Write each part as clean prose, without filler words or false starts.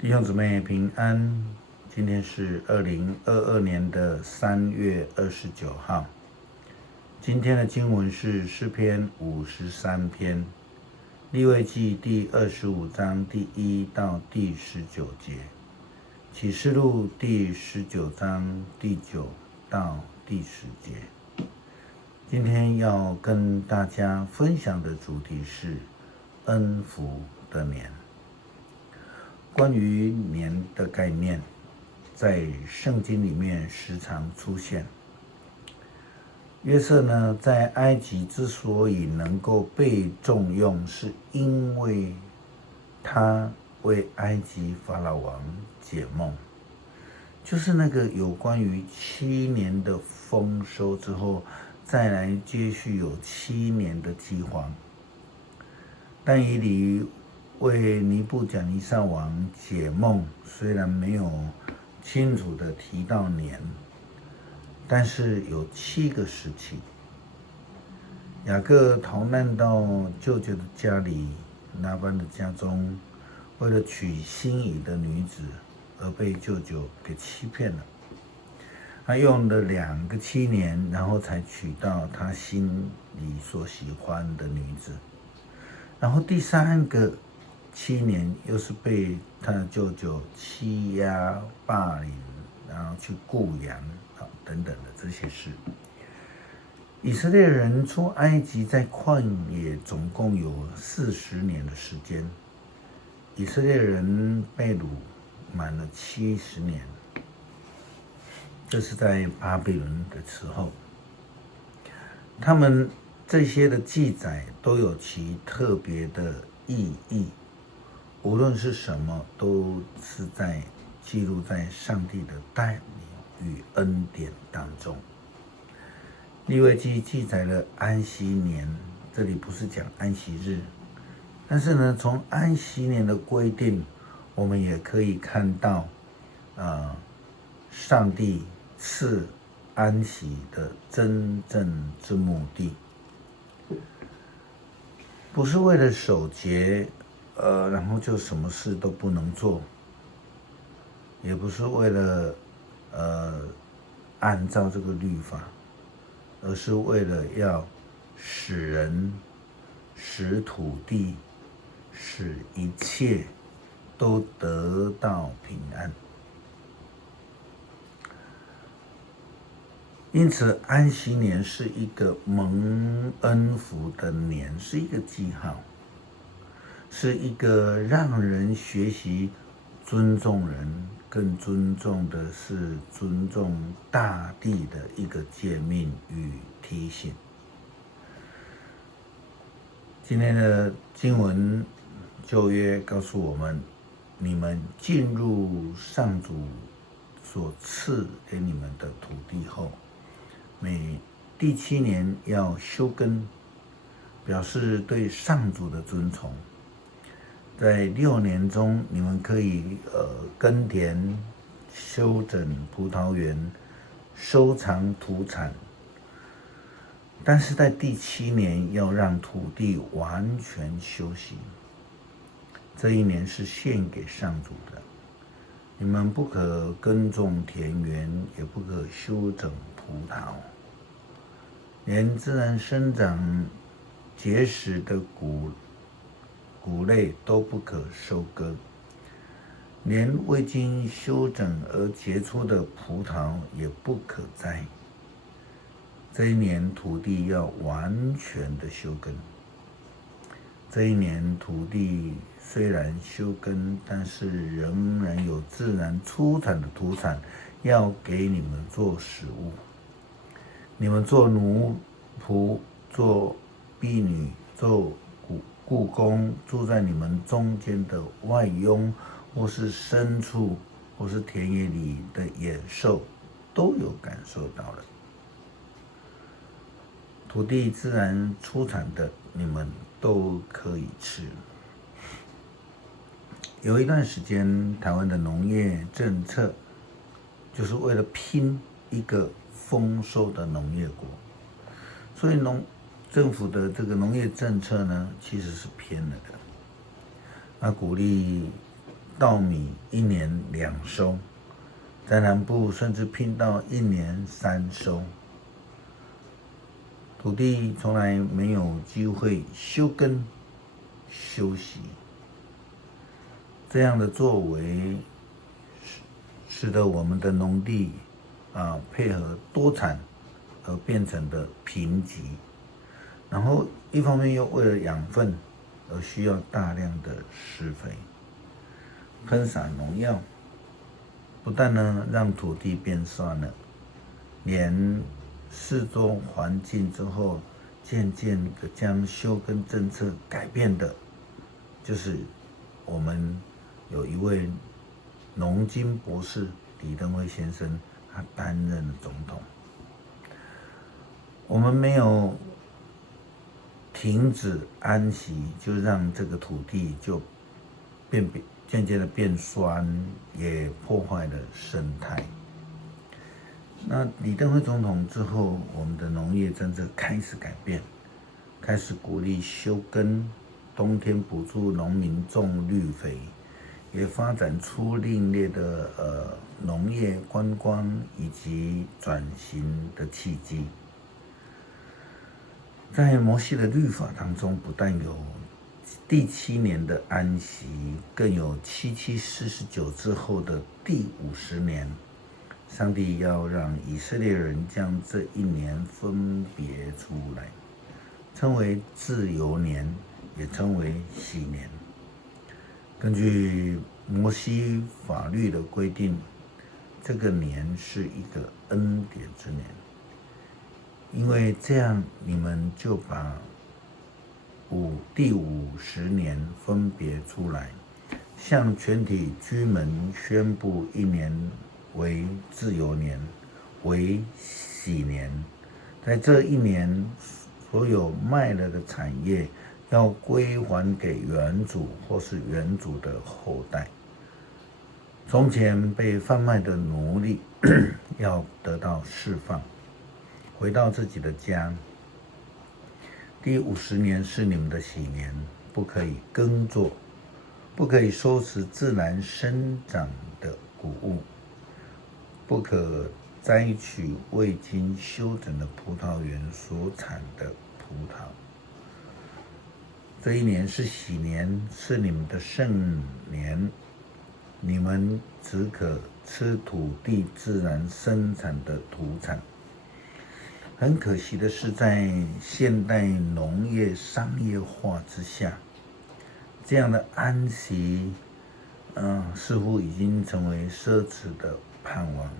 弟兄姊妹平安，今天是2022年的3月29号。今天的经文是诗篇53篇，利未记第25章第1到第19节，启示录第19章第9到第10节。今天要跟大家分享的主题是恩福的年。关于年的概念，在圣经里面时常出现。约瑟呢，在埃及之所以能够被重用，是因为他为埃及法老王解梦，就是那个有关于7年的丰收之后，再来接续有7年的饥荒。但以理为尼布甲尼撒王解梦，虽然没有清楚的提到年，但是有7个时期。雅各逃难到舅舅的家里，拿班的家中，为了娶心仪的女子，而被舅舅给欺骗了。他用了2个7年，然后才娶到他心里所喜欢的女子。然后第3个7年，又是被他的舅舅欺压、霸凌，然后去雇羊等等的这些事。以色列人出埃及在旷野总共有40年的时间，以色列人被掳满了70年，这是在巴比伦的时候。他们这些的记载都有其特别的意义，无论是什么，都是在记录在上帝的带领与恩典当中。利未记记载了安息年，这里不是讲安息日，但是呢，从安息年的规定，我们也可以看到，上帝赐安息的真正之目的，不是为了守节，然后就什么事都不能做，也不是为了按照这个律法，而是为了要使人、使土地、使一切都得到平安。因此，安息年是一个蒙恩福的年，是一个记号，是一个让人学习尊重人，更尊重的是尊重大地的一个诫命与提醒。今天的经文旧约告诉我们，你们进入上主所赐给你们的土地后，每第7年要休耕，表示对上主的尊崇。在6年中，你们可以耕田、修整葡萄园、收藏土产，但是在第7年要让土地完全休息。这一年是献给上主的，你们不可耕种田园，也不可修整葡萄，连自然生长结实的谷类都不可收割，连未经修整而结出的葡萄也不可摘。这一年土地要完全的休耕。这一年土地虽然休耕，但是仍然有自然出产的土产要给你们做食物。你们做奴仆、做婢女、做雇工，住在你们中间的外佣，或是牲畜，或是田野里的野兽，都有感受到了。土地自然出产的，你们都可以吃。有一段时间，台湾的农业政策就是为了拼一个丰收的农业国，所以政府的这个农业政策呢，其实是偏了的。鼓励稻米1年2收，在南部甚至拼到1年3收。土地从来没有机会休耕休息，这样的作为使得我们的农地配合多产而变成的贫瘠，然后一方面又为了养分而需要大量的施肥、喷洒农药，不但呢让土地变酸了，连四周环境之后渐渐的将休耕政策改变的，就是我们有一位农经博士李登辉先生，他担任了总统。我们没有停止安息，就让这个土地就渐渐的变酸，也破坏了生态。那李登辉总统之后，我们的农业政策开始改变，开始鼓励休耕，冬天补助农民种绿肥，也发展出另类的农业、观光以及转型的契机。在摩西的律法当中，不但有第7年的安息，更有7749之后的第50年。上帝要让以色列人将这1年分别出来，称为自由年，也称为喜年。根据摩西法律的规定，这个年是一个恩典之年，因为这样你们就把第50年分别出来，向全体居民宣布1年为自由年，为喜年。在这1年，所有卖了的产业要归还给原主或是原主的后代。从前被贩卖的奴隶要得到释放，回到自己的家。第50年是你们的喜年，不可以耕作，不可以收拾自然生长的谷物，不可摘取未经修整的葡萄园所产的葡萄。这1年是喜年，是你们的圣年，你们只可吃土地自然生产的土产。很可惜的是，在现代农业商业化之下，这样的安息，似乎已经成为奢侈的盼望了。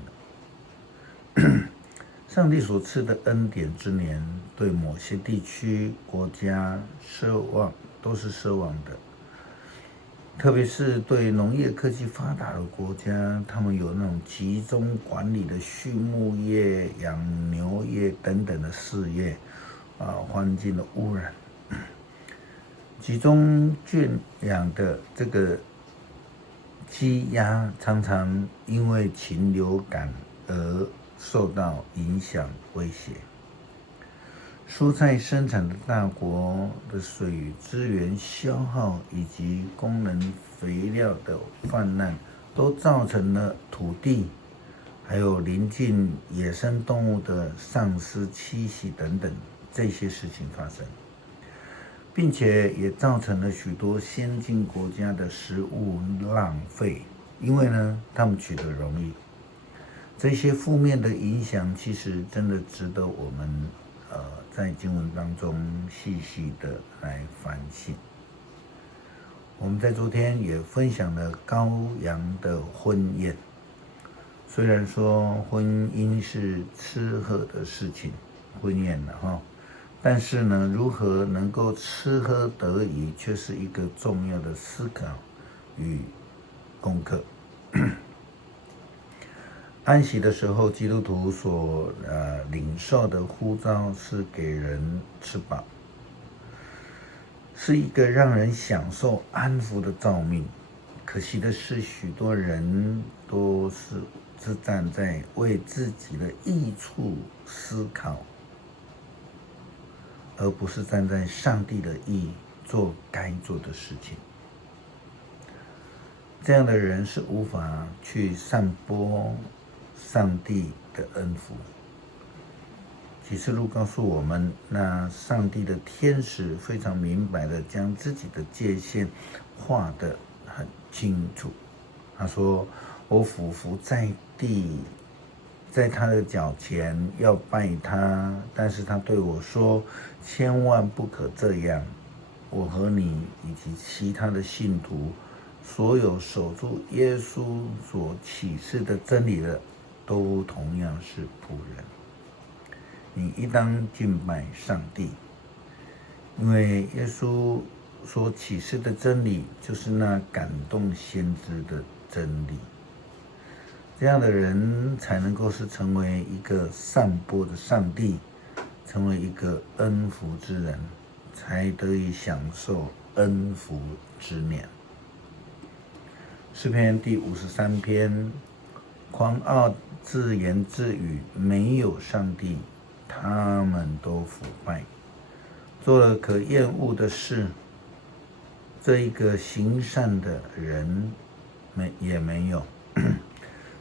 上帝所赐的恩典之年，对某些地区、国家都是奢望的。特别是对农业科技发达的国家，他们有那种集中管理的畜牧业、养牛业等等的事业，环境的污染，集中圈养的这个鸡鸭常常因为禽流感而受到影响威胁。蔬菜生产的大国的水资源消耗以及功能肥料的泛滥，都造成了土地还有邻近野生动物的丧失栖息等等这些事情发生，并且也造成了许多先进国家的食物浪费，因为呢他们取得容易。这些负面的影响其实真的值得我们在经文当中细细的来反省。我们在昨天也分享了羔羊的婚宴，虽然说婚姻是吃喝的事情，婚宴了哈，但是呢，如何能够吃喝得宜，却是一个重要的思考与功课。安息的时候，基督徒所领受的呼召是给人吃饱，是一个让人享受安福的召命。可惜的是，许多人都是站在为自己的益处思考，而不是站在上帝的义做该做的事情。这样的人是无法去散播上帝的恩福。启示录告诉我们，那上帝的天使非常明白的将自己的界限画得很清楚。他说：“我俯伏在地，在他的脚前要拜他，但是他对我说，千万不可这样。我和你以及其他的信徒，所有守住耶稣所启示的真理的，都同样是仆人。你应当敬拜上帝，因为耶稣所启示的真理，就是那感动先知的真理。这样的人才能够是成为一个散播的上帝，成为一个恩福之人，才得以享受恩福之年。诗篇第53篇，狂傲自言自语，没有上帝，他们都腐败，做了可厌恶的事。这一个行善的人也没有。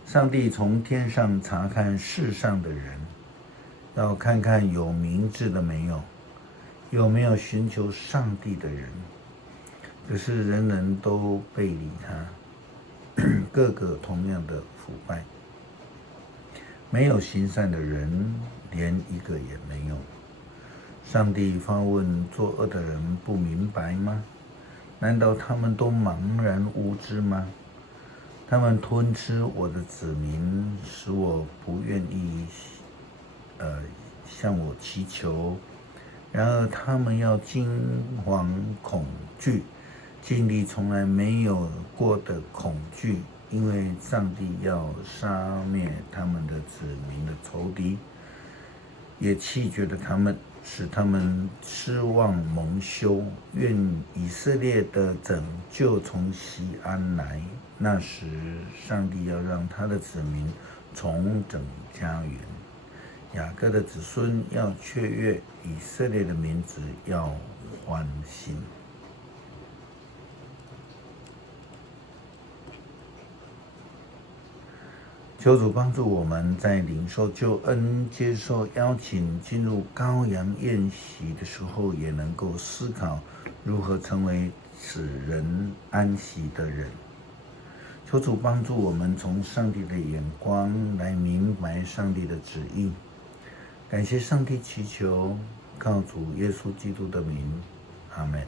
上帝从天上查看世上的人，要看看有明智的没有，有没有寻求上帝的人。只是人人都背离他，个个同样的腐败。没有行善的人，连一个也没有。上帝发问：作恶的人不明白吗？难道他们都茫然无知吗？他们吞吃我的子民，使我不愿意向我祈求。然而他们要惊惶恐惧，经历从来没有过的恐惧，因为上帝要杀灭他们的子民的仇敌，也弃绝了他们，使他们失望蒙羞。愿以色列的拯救从西安来，那时上帝要让他的子民重整家园，雅各的子孙要雀跃，以色列的民族要欢欣。求主帮助我们在领受救恩、接受邀请进入羔羊宴席的时候，也能够思考如何成为使人安息的人。求主帮助我们从上帝的眼光来明白上帝的旨意。感谢上帝，祈求靠主耶稣基督的名，阿们。